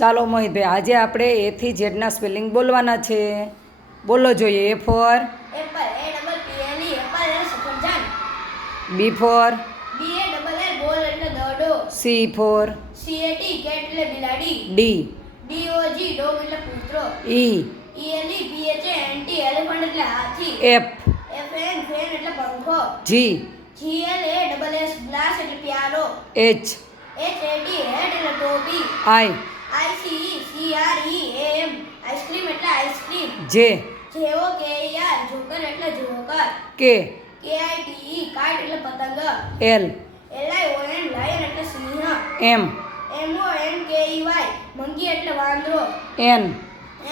ચાલો મોહિતભાઈ, આજે આપણે એ થી ઝેડના સ્પેલિંગ બોલવાના છે. બોલો જોઈએ. A for apple, A double P L E, apple એટલે સફરજન. B for B A double L, ball એટલે દડો. C for C A T, cat એટલે બિલાડી. D D O G, dog એટલે કૂતરો. E E L E, P H A N T, elephant એટલે હાથી. એફ એફ એન, ફેન એટલે પંખો. G G L A double S, glass એટલે પ્યાલો. H H A T, hat એટલે ટોપી. I I C E, C R E A M, ice cream એટલે ice cream. J J O K E R, joker એટલે joker. K K I T E, kite એટલે પતંગ. L L I O N, lion એટલે સિંહ. એમ એમ O N કે ઈ Y, monkey એટલે વાંદરો. N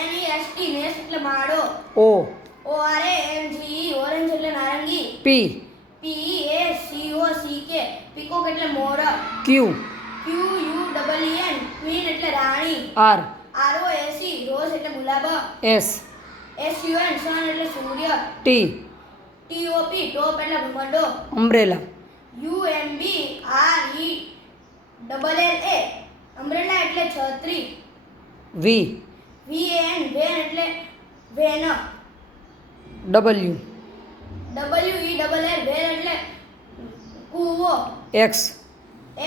N E S T, nest એટલે માળો. O O R A N G E, orange એટલે નારંગી. P P E A C O C K, peacock એટલે મોર. Q Q U double E N, queen એટલે રાણી. R R O S E, rose એટલે ગુલાબ. S S U N, sun એટલે સૂર્ય. T T O P, top એટલે ઘુમડો. Umbrella U M B R E double L A, umbrella એટલે છત્રી. વી વી એન, વેન એટલે van. W W E double L, well એટલે કૂવો. X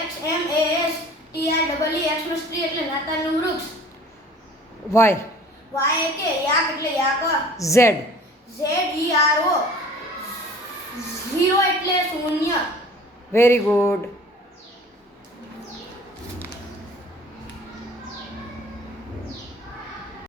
X M A S T R double E, Xmas tree એટલે નાતાલનું વૃક્ષ. Y Y K yak એટલે yak. Z Z E R O, zero એટલે શૂન્ય. Very good.